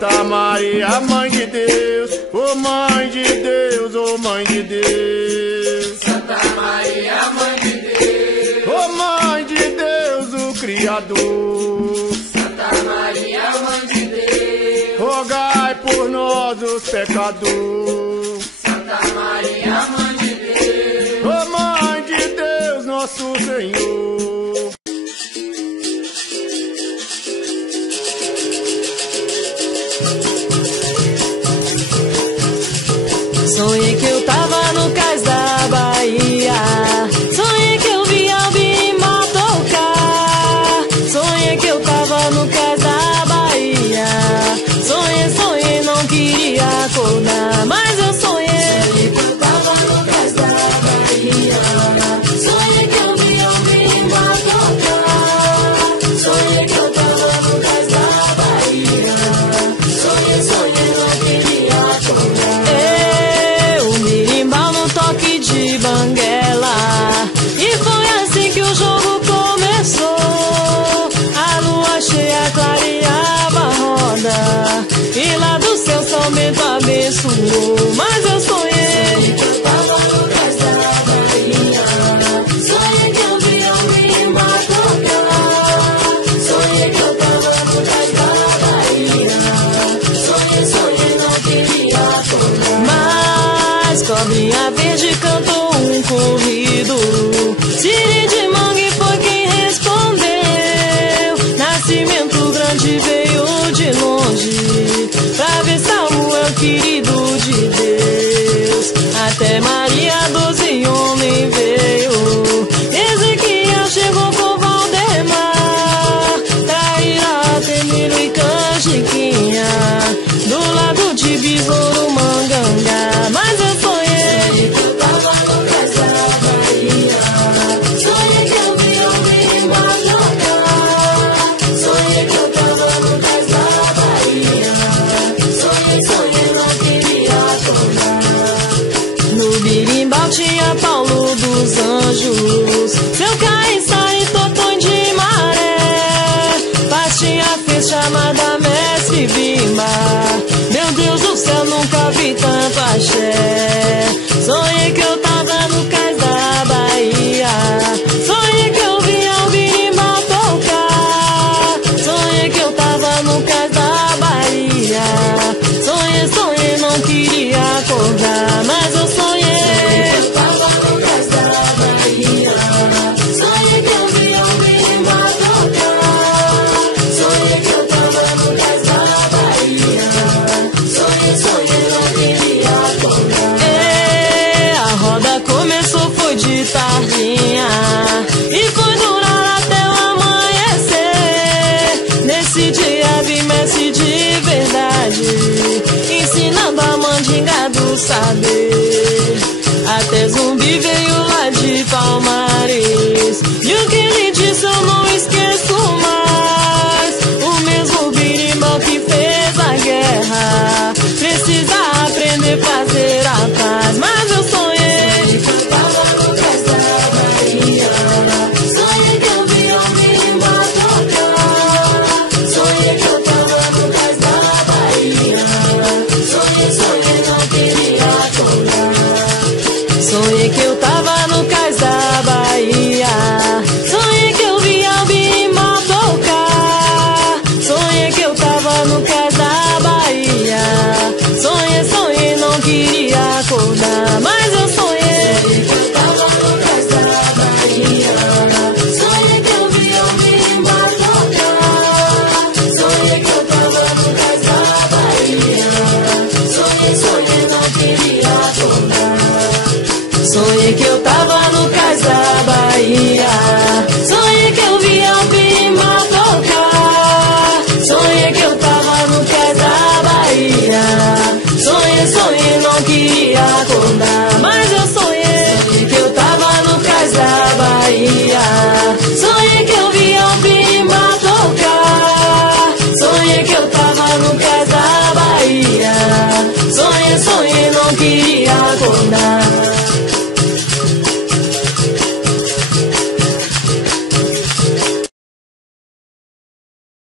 Santa Maria, Mãe de Deus, ô Mãe de Deus, ô Mãe de Deus. Santa Maria, Mãe de Deus, ô Mãe de Deus, o Criador. Santa Maria, Mãe de Deus, rogai por nós os pecadores. Santa Maria, Mãe de Deus, ô Mãe de Deus, nosso Senhor. Sonhei que eu tava no cais da Bahia, sonhei que eu vi Albimar tocar, sonhei que eu tava no cais da Bahia, sonhei, não queria acordar, mas eu sonhei. Sonhei que eu tava no cais da Bahia, sonhei que eu vi Albimar tocar, sonhei que eu tava no cais da Bahia, sonhei, não queria acordar. De banguela, e foi assim que o jogo começou. A lua cheia clareava a roda, e lá do céu São Bento abençoou. Mas eu sonhei que eu tava no cais da Bahia, sonhei que eu vi Albimar tocar, sonhei que eu tava no cais da Bahia, sonhei, não queria acordar. Mas cobrinha verde cantou um corrido, Siri de mangue foi quem respondeu. Nascimento grande veio de longe, pra ver Samuel, querido de Deus. Até mais.